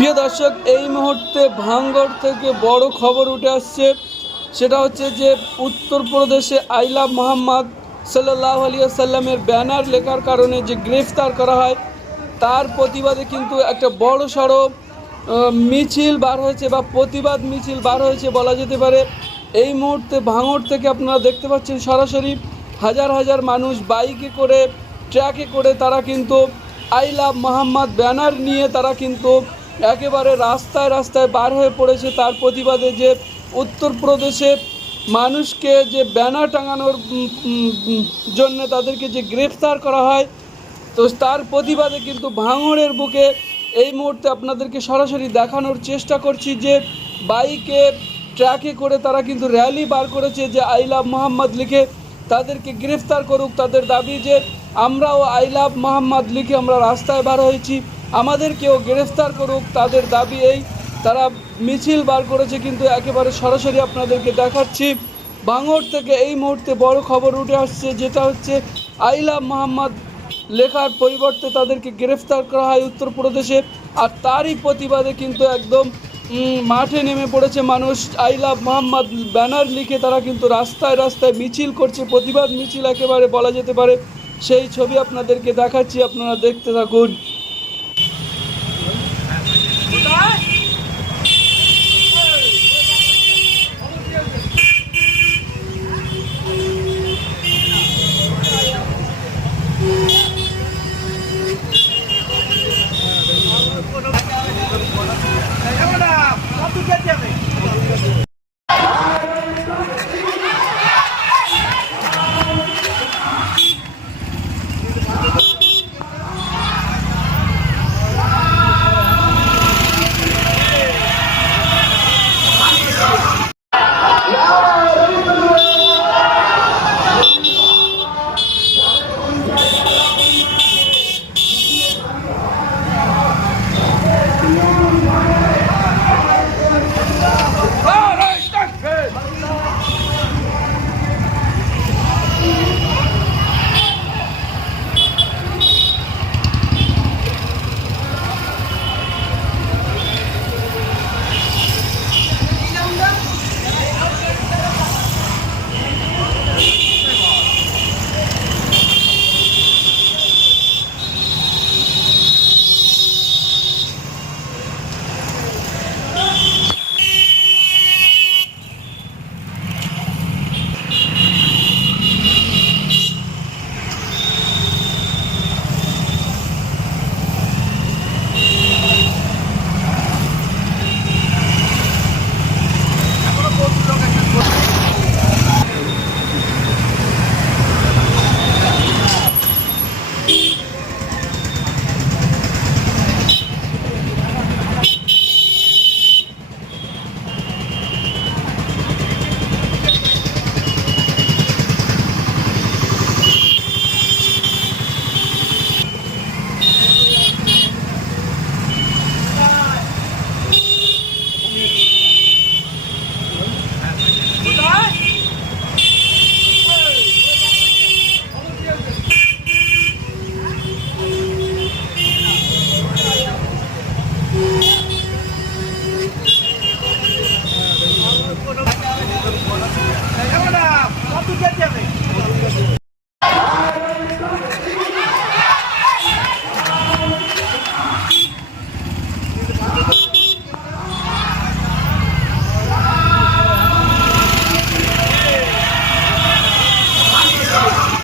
প্রিয় দর্শক, এই মুহূর্তে ভাঙ্গর থেকে বড় খবর উঠে আসছে। সেটা হচ্ছে যে উত্তরপ্রদেশে আই লাভ মোহাম্মদ সাল্লাহ আলিয়া সাল্লামের ব্যানার লেখার কারণে যে গ্রেফতার করা হয়, তার প্রতিবাদে কিন্তু একটা বড় সড়ো মিছিল বার হয়েছে বা প্রতিবাদ মিছিল বার হয়েছে বলা যেতে পারে। এই মুহূর্তে ভাঙড় থেকে আপনারা দেখতে পাচ্ছেন সরাসরি হাজার হাজার মানুষ বাইকে করে ট্র্যাকে করে তারা কিন্তু আই লাভ মোহাম্মদ ব্যানার নিয়ে তারা কিন্তু একেবারে রাস্তায় রাস্তায় বার হয়ে পড়েছে তার প্রতিবাদে যে উত্তরপ্রদেশে মানুষকে যে ব্যানার টাঙানোর জন্য তাদেরকে যে গ্রেফতার করা হয়, তো তার প্রতিবাদে কিন্তু ভাঙড়ের বুকে এই মুহূর্তে আপনাদেরকে সরাসরি দেখানোর চেষ্টা করছি যে বাইকে ট্র্যাকে করে তারা কিন্তু র্যালি বার করেছে যে আই লাভ মোহাম্মদ লিখে তাদেরকে গ্রেফতার করুক। তাদের দাবি যে আমরাও আই লাভ মোহাম্মদ লিখে আমরা রাস্তায় বার হয়েছি। আমাদেরকেও গ্রেফতার করুক, তাদের দাবি এই। তারা মিছিল বার করেছে কিন্তু একেবারে সরাসরি আপনাদেরকে দেখাচ্ছি। ভাঙড় থেকে এই মুহূর্তে বড় খবর উঠে আসছে, যেটা হচ্ছে আই লাভ মোহাম্মদ লেখার পরিবর্তে তাদেরকে গ্রেফতার করা হয় উত্তরপ্রদেশে। আর তারই প্রতিবাদে কিন্তু একদম মাঠে নেমে পড়েছে মানুষ। আই লাভ মোহাম্মদ ব্যানার লিখে তারা কিন্তু রাস্তায় রাস্তায় মিছিল করছে, প্রতিবাদ মিছিল একেবারে বলা যেতে পারে। সেই ছবি আপনাদেরকে দেখাচ্ছি, আপনারা দেখতে থাকুন।